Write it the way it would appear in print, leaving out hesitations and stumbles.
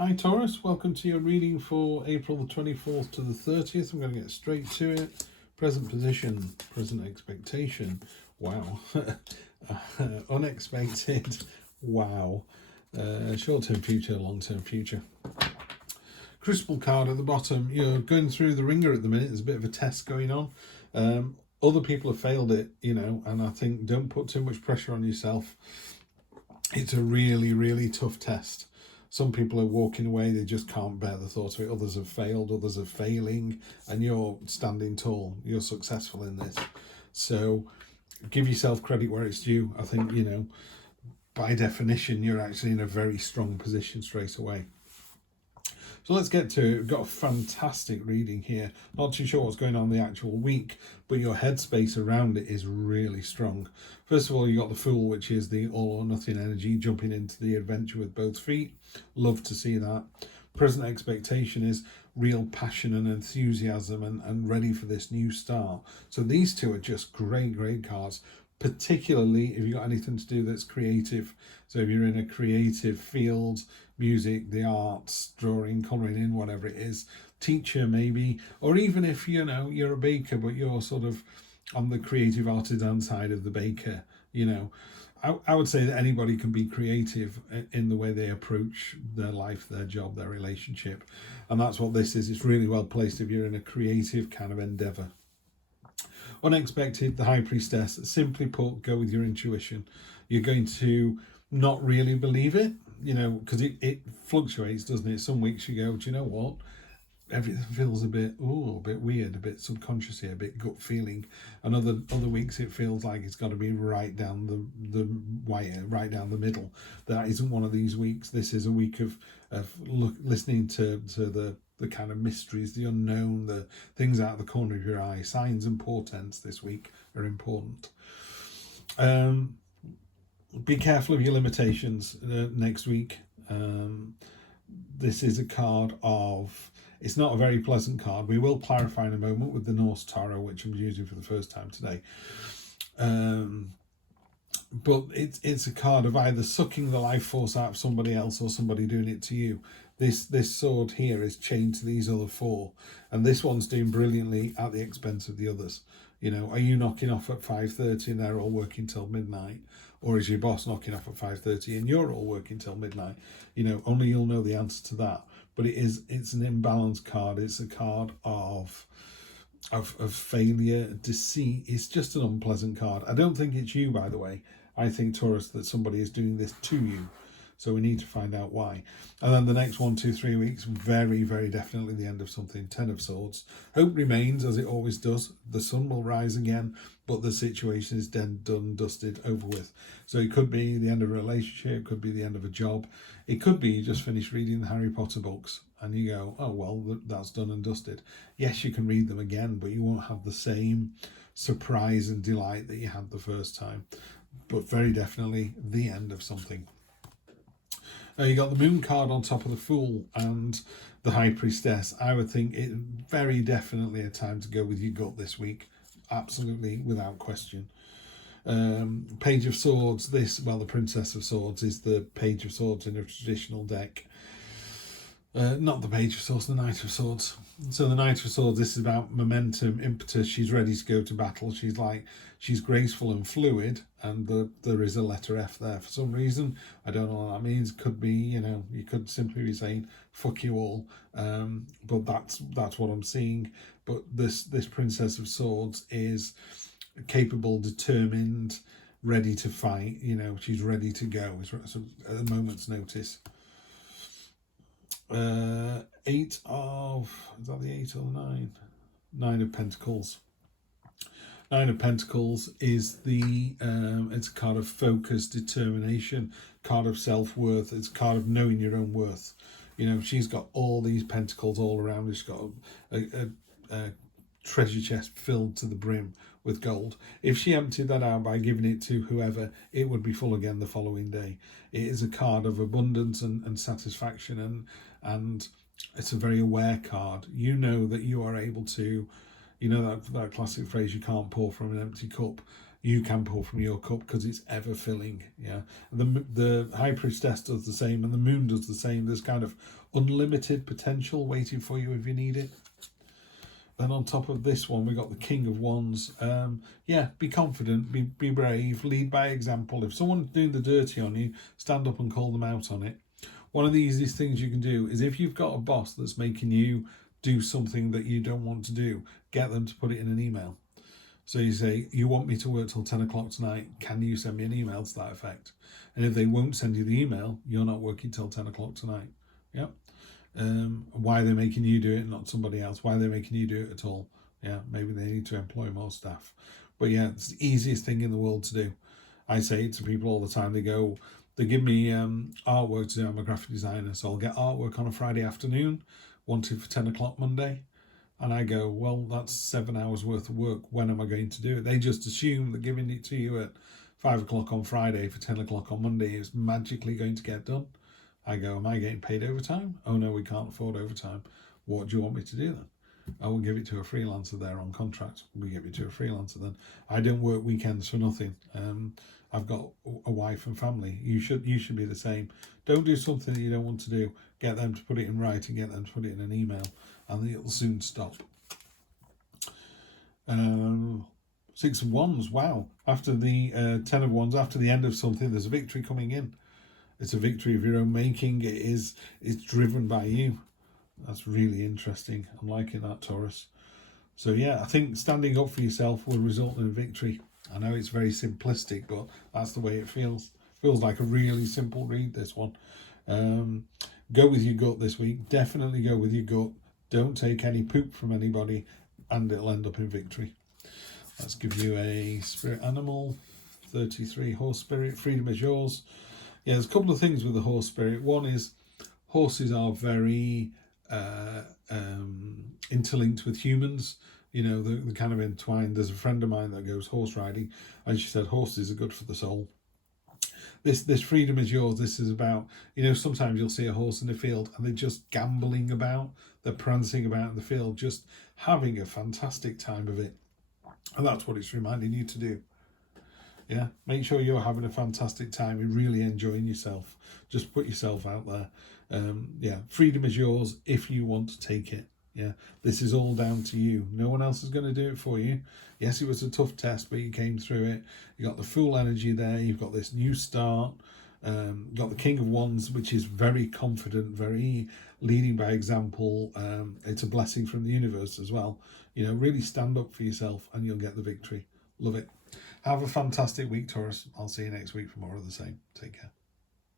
Hi Taurus, welcome to your reading for April the 24th to the 30th. I'm going to get straight to it. Present position, present expectation. Wow. Unexpected. Wow. Short-term future, long-term future. Crucible card at the bottom. You're going through the ringer at the minute. There's a bit of a test going on. Other people have failed it, and I think don't put too much pressure on yourself. It's a really, really tough test. Some people are walking away, they just can't bear the thought of it. Others have failed, others are failing, and you're standing tall. You're successful in this. So give yourself credit where it's due. I think, by definition, you're actually in a very strong position straight away. So let's get to it. We've got a fantastic reading here. Not too sure what's going on the actual week, but your headspace around it is really strong. First of all, you got the Fool, which is the all or nothing energy, jumping into the adventure with both feet. Love to see that. Present expectation is real passion and enthusiasm and ready for this new start. So these two are just great cards, particularly if you've got anything to do that's creative. So if you're in a creative field, music, the arts, drawing, colouring in, whatever it is, teacher maybe, or even if you're a baker but you're sort of on the creative artisan side of the baker, I would say that anybody can be creative in the way they approach their life, their job, their relationship, and that's what this is. It's really well placed if you're in a creative kind of endeavour. Unexpected, the High Priestess. Simply put, go with your intuition. You're going to not really believe it, because it fluctuates, doesn't it? Some weeks you go, do you know what? Everything feels a bit weird, a bit subconsciously, a bit gut feeling. And other weeks it feels like it's got to be right down the wire, right down the middle. That isn't one of these weeks. This is a week of listening to the kind of mysteries, the unknown, the things out of the corner of your eye. Signs and portents this week are important. Be careful of your limitations next week. This is a card of... It's not a very pleasant card. We will clarify in a moment with the Norse Tarot, which I'm using for the first time today. But it's a card of either sucking the life force out of somebody else or somebody doing it to you. This sword here is chained to these other four, and this one's doing brilliantly at the expense of the others. Are you knocking off at 5:30 and they're all working till midnight? Or is your boss knocking off at 5:30 and you're all working till midnight? Only you'll know the answer to that. But it's an imbalanced card. It's a card of failure, deceit. It's just an unpleasant card. I don't think it's you, by the way. I think, Taurus, that somebody is doing this to you. So we need to find out why. And then the next 1, 2, 3 weeks, very, very definitely the end of something. 10 of Swords. Hope remains, as it always does. The sun will rise again, but the situation is then done, dusted, over with. So it could be the end of a relationship, it could be the end of a job. It could be you just finished reading the Harry Potter books and you go, oh, well, that's done and dusted. Yes, you can read them again, but you won't have the same surprise and delight that you had the first time. But very definitely the end of something. You got the Moon card on top of the Fool and the High Priestess. I would think it very definitely a time to go with your gut this week. Absolutely, without question. Page of Swords. The Princess of Swords is the Page of Swords in a traditional deck. Not the Page of Swords, the Knight of Swords. So the Knight of Swords, this is about momentum, impetus. She's ready to go to battle. She's graceful and fluid, and there is a letter F there for some reason. I don't know what that means. Could be, you could simply be saying "fuck you all," but that's what I'm seeing. But this Princess of Swords is capable, determined, ready to fight. She's ready to go. At a moment's notice. 8 of... Is that the 8 or the 9? 9 of Pentacles. 9 of Pentacles is it's a card of focus, determination, card of self-worth. It's a card of knowing your own worth. She's got all these pentacles all around her. She's got a treasure chest filled to the brim with gold. If she emptied that out by giving it to whoever, it would be full again the following day. It is a card of abundance and satisfaction, and it's a very aware card. You know that you are able to, that classic phrase, you can't pour from an empty cup. you can pour from your cup because it's ever filling. Yeah, the High Priestess does the same, and the Moon does the same. There's kind of unlimited potential waiting for you if you need it. Then on top of this one, we got the King of Wands. Yeah, be confident, be brave, lead by example. If someone's doing the dirty on you, stand up and call them out on it. One of the easiest things you can do is if you've got a boss that's making you do something that you don't want to do, get them to put it in an email. So you say, you want me to work till 10 o'clock tonight, can you send me an email to that effect? And if they won't send you the email, you're not working till 10 o'clock tonight. Yeah. Why they're making you do it, not somebody else. Why they're making you do it at all. Yeah, maybe they need to employ more staff. But yeah, it's the easiest thing in the world to do. I say it to people all the time. They give me artwork to do. I'm a graphic designer, so I'll get artwork on a Friday afternoon, wanted for 10 o'clock Monday. And I go, well, that's 7 hours worth of work. When am I going to do it? They just assume that giving it to you at 5 o'clock on Friday for 10 o'clock on Monday is magically going to get done. I go, am I getting paid overtime? Oh no, we can't afford overtime. What do you want me to do then? I will give it to a freelancer there on contract. We give it to a freelancer then. I don't work weekends for nothing. I've got a wife and family. You should be the same. Don't do something that you don't want to do. Get them to put it in writing, get them to put it in an email, and it'll soon stop. 6 of Wands, wow. After the 10 of Wands, after the end of something, there's a victory coming in. It's a victory of your own making. It's driven by you. That's really interesting. I'm liking that, Taurus. So yeah, I think standing up for yourself will result in a victory. I know it's very simplistic, but that's the way it feels. Feels like a really simple read, this one. Go with your gut this week. Definitely go with your gut. Don't take any poop from anybody, and it'll end up in victory. Let's give you a spirit animal. 33 horse spirit. Freedom is yours. Yeah, there's a couple of things with the horse spirit. One is horses are very interlinked with humans. You know, they're kind of entwined. There's a friend of mine that goes horse riding, and she said horses are good for the soul. This freedom is yours. This is about, you know, sometimes you'll see a horse in the field and they're just gambling about, they're prancing about in the field, just having a fantastic time of it. And that's what it's reminding you to do. Yeah, make sure you're having a fantastic time and really enjoying yourself. Just put yourself out there. Yeah, freedom is yours if you want to take it. Yeah, this is all down to you. No one else is going to do it for you. Yes, it was a tough test, but you came through it. You got the full energy there. You've got this new start. Got the King of Wands, which is very confident, very leading by example. It's a blessing from the universe as well. You know, really stand up for yourself and you'll get the victory. Love it. Have a fantastic week, Taurus. I'll see you next week for more of the same. Take care.